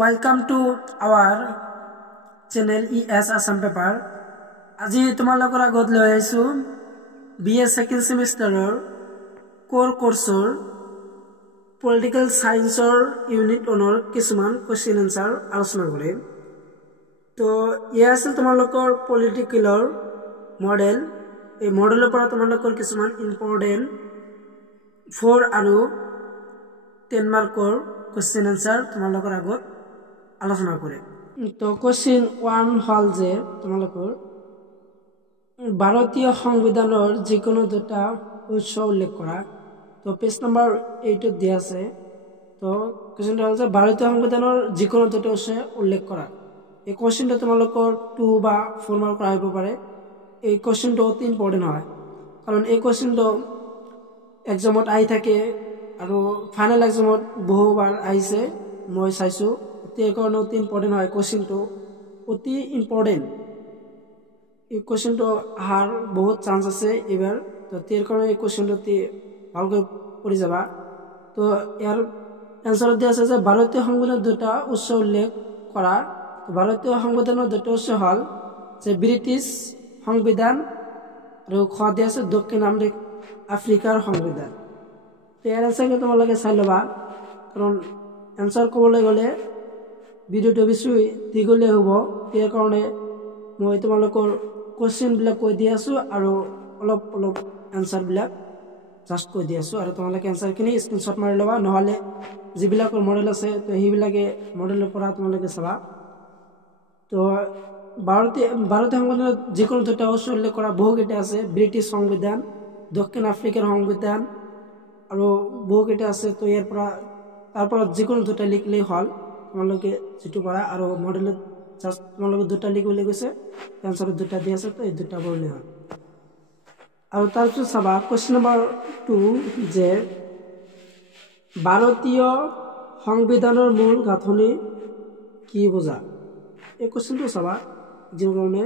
Welcome to our channel ES Assam Paper. আজি তোমালোকৰ আগত লৈ আহিছো BA second semester core course political science unit honor কিছুমান question answer আলোচনা কৰিম তো ইয়া আছিল তোমালোকৰ political model এই মডেলৰ পৰা তোমালোকৰ কিছুমান important 4 আৰু 10 মাৰ্কৰ question answer তোমালোকৰ আগত আলোচনা কৰিম তো question 1 হল যে তোমালোকৰ ভাৰতীয় সংবিধানৰ যিকোনো দুটা উৎস উল্লেখ কৰা তো পেজ নাম্বাৰ 8 দিয়া আছে তো কোশ্চেনটো হল যে ভাৰতীয় সংবিধানৰ যিকোনো দুটা উৎস উল্লেখ কৰা এই কোশ্চেনটো তোমালোকৰ 2 বা 4 মাৰ্ক আহিব পাৰে এই কোশ্চেনটো অতি ইম্পৰ্টেন্ট হয় কাৰণ এই কোশ্চেনটো এক্সামত আহি থাকে আৰু ফাইনাল এক্সামত বহুবাৰ আহিছে মই চাইছো এই কাৰণে অতি ইম্পৰ্টেন্ট হয় কোশ্চেনটো অতি ইম্পৰ্টেন্ট এই কোশ্চেনটো আহাৰ বহুত চান্স আছে এবাৰ তো তেৰ কাৰণে এই কোশ্চেনটো ভালকৈ পঢ়ি যাবা তো ইয়াৰ এনসাৰ দিয়া আছে যে ভাৰতীয় সংবিধানৰ দুটা উৎস উল্লেখ কৰা ভাৰতীয় সংবিধানৰ দুটা উৎস হল যে ব্ৰিটিছ সংবিধান আৰু খ দিয়া আছে দক্ষিণ আফ্ৰিকাৰ সংবিধান তো ইয়াৰ এনসাৰটো তোমালোকে চাই ল'বা কাৰণ এনসাৰ ক'বলৈ গ'লে ভিডিওটো বেছি দীঘলীয়া হ'ব ইয়াৰ কাৰণে মই তোমালোকৰ কোশ্চেন বিলাক কৈ দি আছো আৰু অলপ অলপ এনসাৰ বিলাক জাস্ট কৈ দি আছো আৰু তোমালোকে এনসাৰ খিনি স্ক্ৰিনশ্বট মাৰি ল'বা নহলে যিবিলাকৰ মডেল আছে তো সেইবিলাকে মডেলৰ পৰা তোমালোকে চাবা তো ভাৰতীয় সংবিধানত যিকোনো দুটা উৎস উল্লেখ কৰা বহুকেইটা আছে ব্ৰিটিছ সংবিধান দক্ষিণ আফ্ৰিকাৰ সংবিধান আৰু বহুকেইটা আছে তো ইয়াৰ পৰা তাৰ পৰা যিকোনো দুটা লিখলেই হল তোমালোকে যেটো পৰা আৰু মডেলত জাস্ট তোমালোকে দুটা লিখিবলৈ গৈছে এনসাৰ দুটা দি আছে তো এই দুটা পঢ়লে হল আৰু তাৰপিছত চাবা কোশ্চেন নম্বৰ 2 যে ভাৰতীয় সংবিধানৰ মূল গাঁথনি কি বুজা এই কোশ্চেনটো চাবা যিটো কাৰণে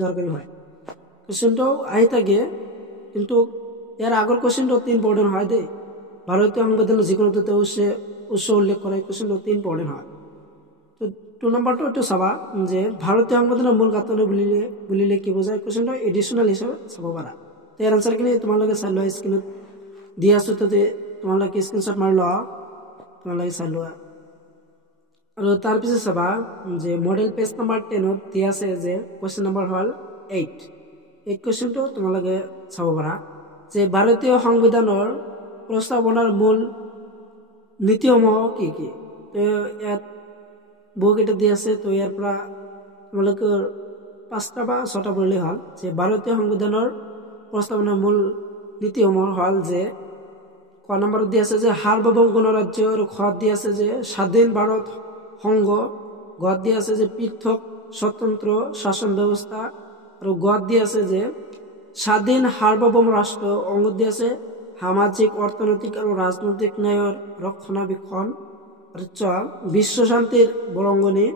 দৰকাৰী হয় কোশ্চেনটো আহি থাকে কিন্তু ইয়াৰ আগৰ কোশ্চেনটো অতি ইম্পৰ্টেন্ট হয় দেই ভাৰতীয় সংবিধানৰ যিকোনো দুটা উৎস উল্লেখ কৰা কোশ্চেনটো অতি ইম্পৰ্টেন্ট হয় তো 2 নম্বৰটো এটো চাবা যে ভাৰতীয় সংবিধানৰ মূল গাঁথনি বুলিলে কি বুজায় কোশ্চেনটো এডিশনাল হিচাপে চাব পাৰা ইয়াৰ আনসাৰ খিনি তোমালোকে চাই লোৱা স্ক্ৰিনত দি আছো তো তোমালোকে স্ক্ৰিনশ্বট মাৰি লোৱা তোমালোকে চাই লোৱা আৰু তাৰ পিছত চাবা যে মডেল পেজ নাম্বাৰ 10 ত দিয়া আছে যে কোশ্চেন নাম্বাৰ হল 8 এই কোশ্চেনটো তোমালোকে চাব পাৰা যে ভাৰতীয় সংবিধানৰ প্ৰস্তাৱনাৰ মূল নীতিসমূহ কি কি তো ইয়াত বহুকেইটা দিয়া আছে তো ইয়াৰ পৰা তোমালোকে 5টা বা 6টা পঢ়লে হল যে ভাৰতীয় সংবিধানৰ প্ৰস্তাৱনাৰ মূল নীতিসমূহ হল যে ক নম্বৰত দিয়া আছে যে সাৰ্বভৌম গণৰাজ্য আৰু খ দিয়া আছে যে স্বাধীন ভাৰত সংঘ গ দিয়া আছে যে পৃথক স্বতন্ত্ৰ শাসন ব্যৱস্থা আৰু গ দিয়া আছে যে স্বাধীন সাৰ্বভৌম ৰাষ্ট্ৰ অংগ দিয়া আছে সামাজিক অৰ্থনৈতিক আৰু ৰাজনৈতিক ন্যায়ৰ ৰক্ষণাবেক্ষণ আৰু চ বিশ্ব শান্তিৰ বৰংগনি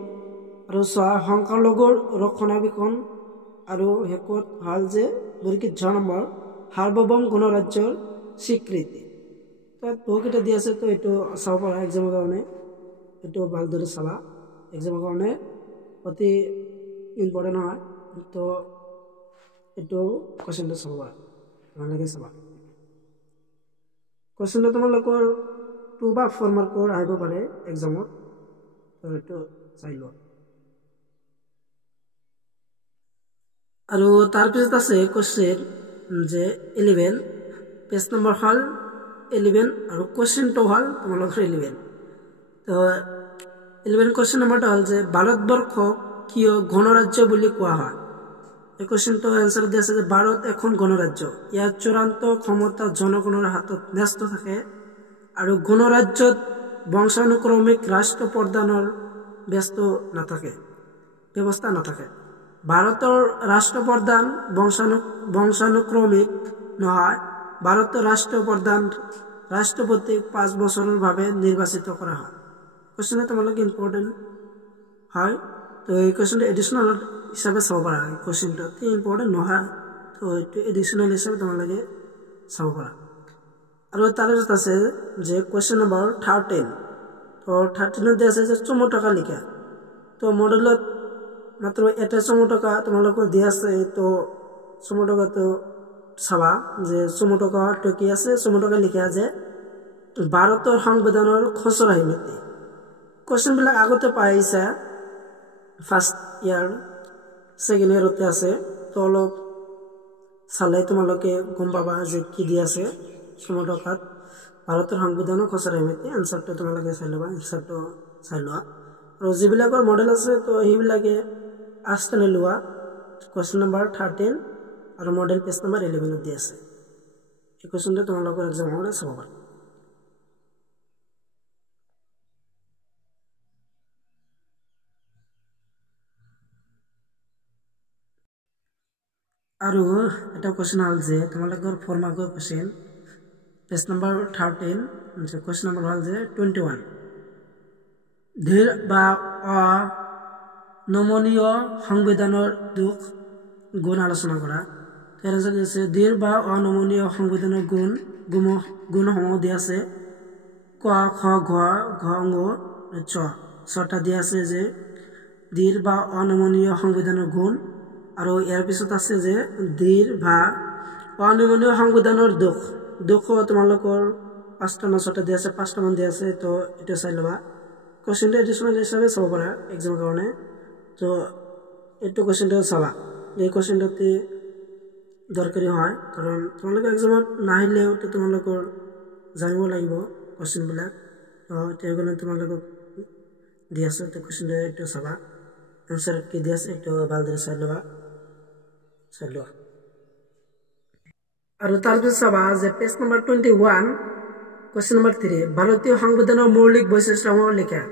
আৰু চ সংখ্যালঘুৰ ৰক্ষণাবেক্ষণ আৰু হেকত হল যে বৰ্গিত জ নম্বৰ সাৰ্বভৌম গণৰাজ্যৰ স্বীকৃতি তাত বহুকেইটা দিয়া আছে তো এইটো চাব পাৰা এক্সামৰ কাৰণে এইটো ভালদৰে চাবা এক্সামৰ কাৰণে অতি ইম্পৰ্টেন্ট হয় তো এইটো কোশ্চেনটো চাব পাৰা তোমালোকে চাবা কোশ্চেনটো তোমালোকৰ 2 বা 4 মাৰ্কৰ আহিব পাৰে এক্সামত তো এইটো চাই লোৱা আৰু তাৰ পিছত আছে কোশ্চেন যে 11 পেজ নম্বৰ হল 11 আৰু কোশ্চেনটো হল তোমালোকৰ 11 তো 11 কোশ্চেন নম্বৰটো হল যে ভাৰতবৰ্ষ কিয় গণৰাজ্য বুলি কোৱা হয় এই কোশ্চেনটো এনসাৰ দিয়া আছে যে ভাৰত এখন গণৰাজ্য ইয়াৰ চূড়ান্ত ক্ষমতা জনগণৰ হাতত ন্যস্ত থাকে আৰু গণৰাজ্যত বংশানুক্ৰমিক ৰাষ্ট্ৰ প্ৰধানৰ ব্যৱস্থা নাথাকে ভাৰতৰ ৰাষ্ট্ৰপ্ৰধান বংশানুক্ৰমিক নহয় ভাৰতৰ ৰাষ্ট্ৰপ্ৰধান ৰাষ্ট্ৰপতিক 5 বছৰৰ বাবে নিৰ্বাচিত কৰা হয় কোশ্চেনটো তোমালোকে ইম্পৰ্টেন্ট হয় তো এই কোশ্চেনটো এডিশনাল হিচাপে চাব পাৰা কোশ্চেনটো ইম্পৰ্টেন্ট নহয় তো এইটো এডিশনাল হিচাপে তোমালোকে চাব পাৰা আৰু তাৰ পিছত আছে যে কোশ্চেন নম্বৰ 13 তো 13 দিয়া আছে যে চমটকা লিখা তো মডেলত মাত্র এটা চমটকা তোমালোকৰ দিয়া আছে তো চমটকা তো চাবা যে চমটকা তো কি আছে চমটকা লিখা যে ভাৰতৰ সংবিধানৰ খচৰা সীমিতি কোশ্চেন বিলাক আগতে পাইছা ফার্স্ট ইয়ার সেকেন্ড ইয়ারতে আছে তো অলপ চালে তোমালোকে গম পাবা যে কি দি আছে চমটকাত ভাৰতৰ সংবিধানৰ খচৰা সীমিতি আনসাৰটো তোমালোকে চাই ল'বা আনসাৰটো চাই লোৱা আৰু যিবিলাকৰ মডেল আছে তো সেইবিলাকে আস্তানে লোৱা কোশ্চেন নাম্বাৰ 13 আৰু মডেল পেজ নাম্বাৰ 11 দি আছে এই কোশ্চেনটো তোমালোকৰ এক্সাম হলে চাব পাৰা আৰু এটা কোশ্চেন হল যে তোমালোকৰ 4 মাৰ্কৰ কোশ্চেন পেজ নাম্বাৰ 13 যে কোশ্চেন নাম্বাৰ হল যে 21 ধীৰ বা নমনীয় সংবিধানৰ দুখ গুণ আলোচনা কৰা তাৰ আছে ধীৰ বা অনমনীয় সংবিধানৰ গুণসমূহ দিয়া আছে ক খ ঘ ঘ ঙ চ ছটা দিয়া আছে যে ধীৰ বা অনমনীয় সংবিধানৰ গুণ আৰু ইয়াৰ পিছত আছে যে ধীৰ বা অনমনীয় সংবিধানৰ দুখ তোমালোকৰ 5টা না 6টা দিয়া আছে 5টা মান দিয়া আছে তো এটা চাই লবা কোশ্চেনটো এডিশনাল হিচাপে চাব পাৰা এক্সামৰ কাৰণে তো এইটো কোশ্চেনটো চাবা এই কোশ্চেনটোতে দৰকাৰী হয় কাৰণ তোমালোকে এক্সামত নাহিলেও তো তোমালোকৰ জানিব লাগিব কোশ্চেনবিলাক তো তাৰ কাৰণে তোমালোকক দি আছে তো কোশ্চেনটো এইটো চাবা আনসাৰ কি দি আছে এইটো ভালদৰে চাই লোৱা আৰু তাৰপিছত চাবা যে পেজ নাম্বাৰ 21 কোশ্চেন নাম্বাৰ 3 ভাৰতীয় সংবিধানৰ মৌলিক বৈশিষ্ট্যসমূহ লিখা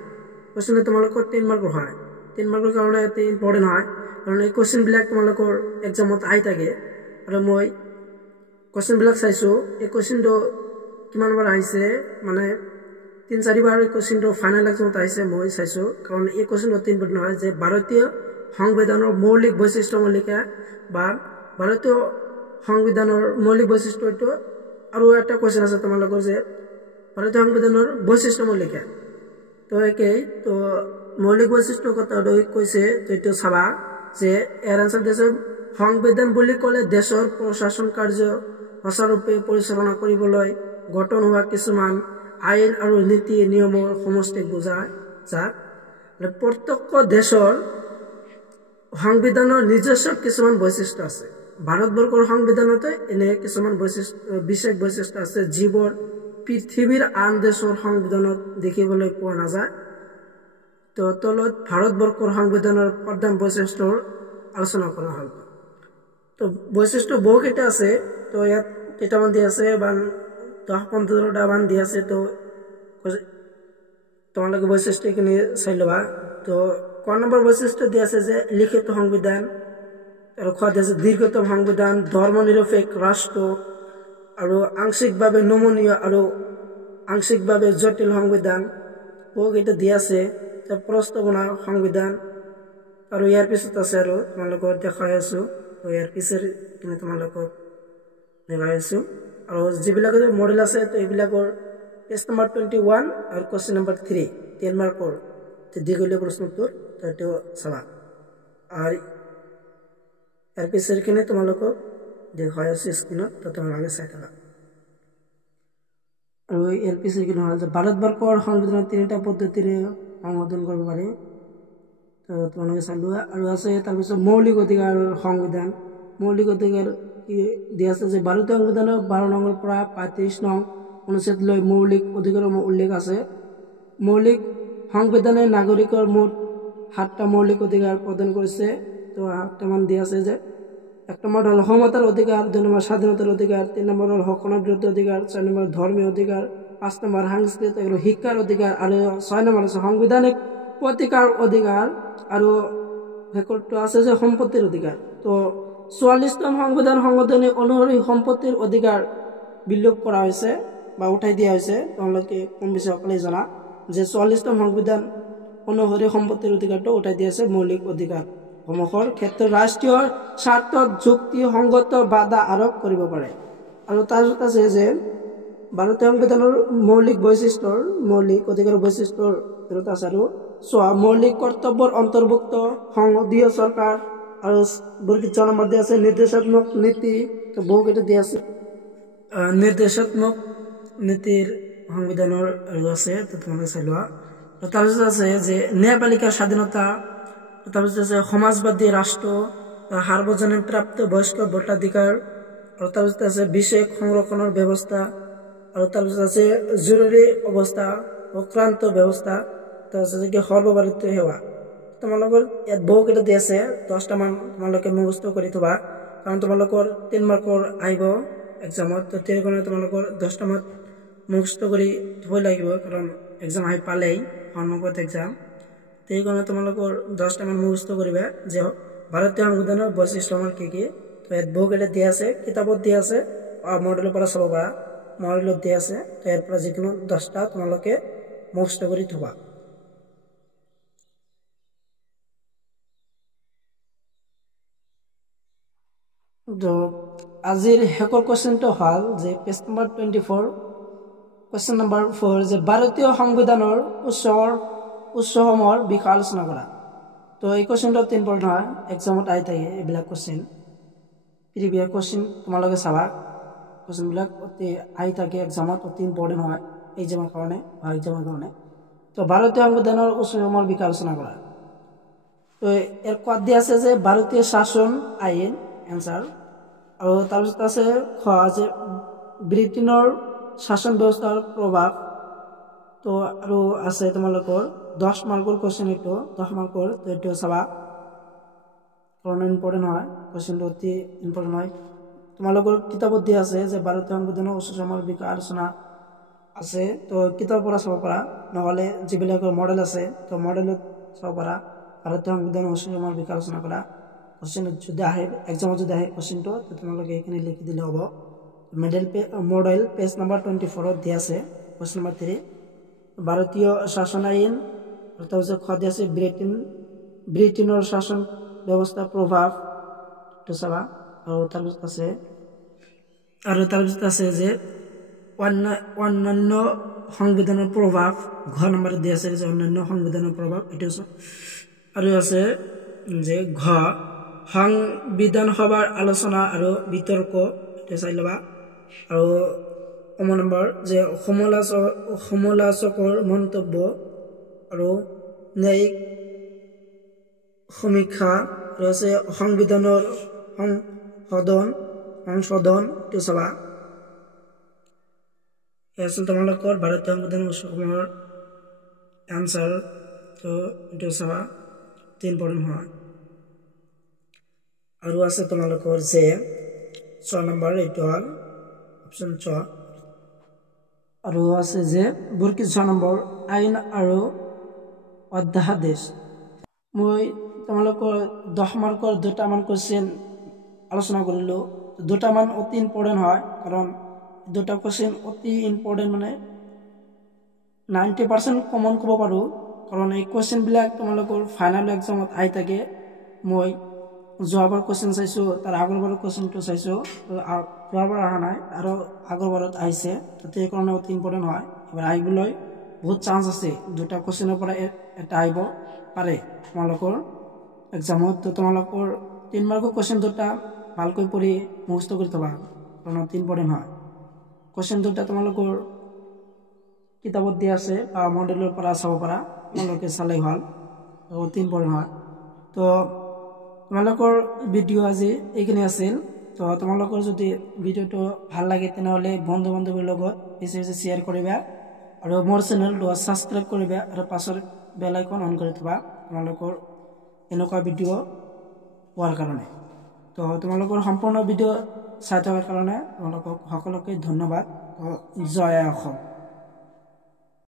কোশ্চেন তোমালোকৰ 10 মাৰ্কৰ হয় 10 মাৰ্কৰ কাৰণে এটি ইম্পৰ্টেন্ট হয় কাৰণ এই কোশ্চেন বিলাক তোমালোকৰ এক্সামত আহি থাকে আৰু মই কোশ্চেন বিলাক চাইছো এই কোশ্চেনটো কিমান বাৰ আহিছে মানে 3-4 বাৰ এই কোশ্চেনটো ফাইনাল এক্সামত আহিছে মই চাইছো কাৰণ এই কোশ্চেনটো অতি ইম্পৰ্টেন্ট হয় যে ভাৰতীয় সংবিধানৰ মৌলিক বৈশিষ্ট্যসমূহ লিখা বা ভাৰতীয় সংবিধানৰ মৌলিক বৈশিষ্ট্যটো আৰু এটা কোশ্চেন আছে তোমালোকৰ যে ভাৰতীয় সংবিধানৰ বৈশিষ্ট্যসমূহ লিখা তো একেই তো মৌলিক বৈশিষ্ট্য কথাটো কৈছে তো এইটো চাবা যে এর আনসার দিছে সংবিধান বুলি ক'লে দেশৰ প্ৰশাসন কাৰ্য সঁচাৰূপে পৰিচালনা কৰিবলৈ গঠন হোৱা কিছুমান আইন আৰু নীতি নিয়মৰ সমষ্টিক বুজায় যাক প্ৰত্যেক দেশৰ সংবিধানৰ নিজস্ব কিছুমান বৈশিষ্ট্য আছে ভাৰতবৰ্ষৰ সংবিধানতে এনে কিছুমান বিশেষ বৈশিষ্ট্য আছে যিবোৰ পৃথিৱীৰ আন দেশৰ সংবিধানত দেখিবলৈ পোৱা নাযায় তো তলত ভাৰতবৰ্ষৰ সংবিধানৰ প্ৰধান বৈশিষ্ট্যৰ আলোচনা কৰা হ'ল তো বৈশিষ্ট্য বহুকেইটা আছে তো ইয়াত কেইটামান দিয়া আছে বা 10-15টা মান দিয়া আছে তো তোমালোকে বৈশিষ্ট্য এইখিনি চাই ল'বা তো ক নম্বৰ বৈশিষ্ট্য দিয়া আছে যে লিখিত সংবিধান আৰু খ দিয়া আছে দীৰ্ঘতম সংবিধান ধৰ্মনিৰপেক্ষ ৰাষ্ট্ৰ আৰু আংশিকভাৱে নমনীয় আৰু আংশিকভাৱে জটিল সংবিধান বহুকেইটা দিয়া আছে প্ৰস্তাৱনা সংবিধান আৰু ইয়াৰ পিছত আছে আৰু তোমালোকক দেখাই আছো তো ইয়াৰ পিছৰ কিনে তোমালোকক দেখাই আছো আৰু যিবিলাক মডেল আছে তো এইবিলাকৰ পেজ নাম্বাৰ 21 আৰু কোশ্চেন নাম্বাৰ 3 10 মাৰ্কৰ দীঘলীয়া প্ৰশ্ন উত্তৰ তো এইটো চাবা আৰু ইয়াৰ পিছৰ কিনে তোমালোকক দেখাই আছো স্ক্ৰীনত তো তোমালোকে চাই থাকা আৰু ইয়াৰ পিছৰ কিনে হ'ল যে ভাৰতবৰ্ষৰ সংবিধানৰ 3টা পদ্ধতিৰে সংশোধন কৰিব পাৰি তো তোমালোকে চাই লোৱা আৰু আছে তাৰপিছত মৌলিক অধিকাৰ সংবিধান মৌলিক অধিকাৰ দিয়া আছে যে ভাৰতীয় সংবিধানৰ 12 নম্বৰ পৰা 35 নং অনুচ্ছেদলৈ মৌলিক অধিকাৰৰ উল্লেখ আছে মৌলিক সংবিধানে নাগৰিকৰ মুঠ 7টা মৌলিক অধিকাৰ প্ৰদান কৰিছে তো 8টা মান দিয়া আছে যে 1 নম্বৰ হল সমতাৰ অধিকাৰ 2 নম্বৰ স্বাধীনতাৰ অধিকাৰ 3 নম্বৰ হল হকনৰ বিৰুদ্ধে অধিকাৰ 4 নম্বৰ ধৰ্মীয় অধিকাৰ 5 নম্বৰ সাংস্কৃতিক আৰু শিক্ষাৰ অধিকাৰ আৰু 6 নম্বৰ আছে সাংবিধানিক প্ৰতিকাৰ অধিকাৰ আৰু ৰেকৰ্ডটো আছে যে সম্পত্তিৰ অধিকাৰ তো 44তম সংবিধান সংশোধনী অনুসৰি সম্পত্তিৰ অধিকাৰ বিলোপ কৰা হৈছে বা উঠাই দিয়া হৈছে তোমালোকে কম বেছি সকলোৱে জানা যে 44তম সংবিধান অনুসৰি সম্পত্তিৰ অধিকাৰটো উঠাই দিয়া হৈছে মৌলিক অধিকাৰ সমূহৰ ক্ষেত্ৰত ৰাষ্ট্ৰীয় স্বাৰ্থত যুক্তি সংগত বাধা আৰোপ কৰিব পাৰে আৰু তাৰপিছত আছে যে ভাৰতীয় সংবিধানৰ মৌলিক বৈশিষ্ট্যৰ মৌলিক অধিকাৰৰ বৈশিষ্ট্যৰ ভিতৰত আছে আৰু চোৱা মৌলিক কৰ্তব্যৰ অন্তৰ্ভুক্ত সংসদীয় চৰকাৰ আৰু বৰ্গীত 6 নম্বৰ দিয়া আছে নিৰ্দেশাত্মক নীতি তো বহুকেইটা দিয়া আছে নিৰ্দেশাত্মক নীতিৰ সংবিধানৰ আৰু আছে তো তোমালোকে চাই লোৱা তাৰপিছত আছে যে ন্যায়পালিকাৰ স্বাধীনতা তাৰপিছত আছে সমাজবাদী ৰাষ্ট্ৰ সাৰ্বজনীন প্ৰাপ্ত বয়স্ক ভোটাধিকাৰ আৰু তাৰপিছত আছে বিশেষ সংৰক্ষণৰ ব্যৱস্থা আৰু তাৰপিছত আছে জৰুৰী অৱস্থা অক্ৰান্ত ব্যৱস্থা তাৰপিছত আছে সৰ্বভাৰতীয় সেৱা তোমালোকৰ ইয়াত বহুকেইটা দি আছে 10টা মান তোমালোকে মুখস্থ কৰি থবা কাৰণ তোমালোকৰ 3 মাৰ্কৰ আহিব এক্সামত তো তেনে তোমালোকৰ 10টা মান মুখস্থ কৰি থব লাগিব কাৰণ এক্সাম আহি পালেই সন্মুখত এক্সাম তেনে তোমালোকৰ 10টা মান মুখস্থ কৰিবা যে ভাৰতীয় সংবিধানৰ বৈশিষ্ট্যসমূহ কি কি তো ইয়াত বহুকেইটা দিয়া আছে কিতাপত দিয়া আছে মডেলৰ পৰা চাব পাৰা মডেলত দিয়া আছে তো ইয়াৰ পৰা যিকোনো 10টা তোমালোকে মুখস্থ কৰি থবা তো আজিৰ শেষৰ কোৱেশ্চনটো হ'ল যে পেজ নম্বৰ 24 কোৱেশ্চন নম্বৰ 4 যে ভাৰতীয় সংবিধানৰ উৎসসমূহৰ বিষয়ে আলোচনা কৰা তো এই কোৱেশ্চনটো 3 পইণ্ট হয় এক্সামত আহি থাকে এইবিলাক কোৱেশ্চন প্ৰিভিয়াছ কোৱেশ্চন তোমালোকে চাবা কোৱেশ্চনবিলাক অতি আহি থাকে এক্সামত অতি ইম্পৰ্টেণ্ট হয় এক্সামৰ কাৰণে তো ভাৰতীয় সংবিধানৰ উৎসসমূহৰ বিষয়ে আলোচনা কৰা তো এৰ কোৱাত দিয়া আছে যে ভাৰতীয় শাসন আইন এনসাৰ আৰু তাৰপিছত আছে যে ব্ৰিটেইনৰ শাসন ব্যৱস্থাৰ প্ৰভাৱ তো আৰু আছে তোমালোকৰ 10 মাৰ্কৰ কোৱেশ্চন এইটো 10 মাৰ্কৰ তো এইটো চাবা কাৰণ ইম্পৰ্টেণ্ট হয় কোৱেশ্চনটো অতি ইম্পৰ্টেণ্ট হয় তোমালোকৰ কিতাপত দিয়া আছে যে ভাৰতীয় সংবিধানৰ উৎসসমূহৰ বিষয়ে আলোচনা আছে তো কিতাপৰ পৰা চাব পাৰা নহলে যিবিলাকৰ মডেল আছে তো মডেলত চাব পাৰা ভাৰতীয় সংবিধানৰ উৎসসমূহৰ বিষয়ে আলোচনা কৰা কোৱেশ্চন যদি আহে এক্সামত যদি আহে কোৱেশ্চনটো তো তোমালোকে এখানে লিখি দিলে হ'ব মডেল পেজ নম্বৰ 24 দিয়া আছে কোৱেশ্চন নম্বৰ 3 ভাৰতীয় শাসন আইন তাৰপিছত কোৱা দিয়া আছে ব্ৰিটেইনৰ শাসন ব্যৱস্থাৰ প্ৰভাৱ তো চাবা আৰু তাৰপিছত আছে যে অন্যান্য সংবিধানৰ প্ৰভাৱ ঘ নম্বৰ দিয়া আছে যে অন্যান্য সংবিধানৰ প্ৰভাৱ এটো আৰু আছে যে ঘ সংবিধান সভাৰ আলোচনা আৰু বিতৰ্ক এটা চাই লবা আৰু নম্বৰ যে সমালোচকৰ মন্তব্য আৰু ন্যায়িক সমীক্ষা আৰু আছে সংবিধানৰ সংশোধন তো চাবা এসল তোমালোকৰ ভাৰতীয় সংবিধানৰ উৎসসমূহৰ আনসাৰ তো এইটো চাবা 3 পইণ্ট হয় আৰু আছে তোমালোকৰ যে 6 নম্বৰ এইটো হল অপচন 6 আৰু আছে যে বৰ্গীত 6 নম্বৰ আইন আৰু অধ্যাদেশ মই তোমালোকৰ 10 মাৰ্কৰ 2টা মান কোৱেশ্চন আলোচনা কৰিলো 2টা মান অতি ইম্পৰ্টেণ্ট হয় কাৰণ 2টা কোৱেশ্চন অতি ইম্পৰ্টেণ্ট মানে 90% কমন ক'ব পাৰো কাৰণ এই কোৱেশ্চন বিলাক তোমালোকৰ ফাইনাল এক্সামত আহি থাকে মই যোৱাবাৰ কোৱেশ্চন চাইছো তাৰ আগৰবাৰ কোৱেশ্চনটো চাইছো যোৱাবাৰ অহা নাই আৰু আগৰবাৰত আহিছে তো এই কাৰণে অতি ইম্পৰ্টেণ্ট হয় এবাৰ আহিবলৈ বহুত চান্স আছে 2টা কোৱেশ্চনৰ পৰা এটা আহিব পাৰে তোমালোকৰ এক্সামত তো তোমালোকৰ 3 মাৰ্কৰ কোৱেশ্চন 2টা ভালকৈ পঢ়ি মুখস্থ কৰি থবা কাৰণ অতি ইম্পৰ্টেণ্ট হয় কোৱেশ্চন 2টা তোমালোকৰ কিতাপত দিয়া আছে বা মডেলৰ পৰা চাব পাৰা তোমালোকে চালে ভাল অতি ইম্পৰ্টেণ্ট হয় তো তোমালোকৰ ভিডিও আজি এইখিনি আছিল তো তোমালোকৰ যদি ভিডিওটো ভাল লাগে তেনেহলে বন্ধু বান্ধৱীৰ লগত বেছি বেছি শ্বেয়াৰ কৰিবা আৰু মোৰ চেনেলটো সাবস্ক্ৰাইব কৰিবা আৰু পাছৰ বেল আইকন অন কৰি থবা তোমালোকৰ এনেকুৱা ভিডিও পোৱাৰ কাৰণে তো তোমালোকৰ সম্পূৰ্ণ ভিডিও চাই থকাৰ কাৰণে তোমালোকক সকলোকে ধন্যবাদ জয় অসম।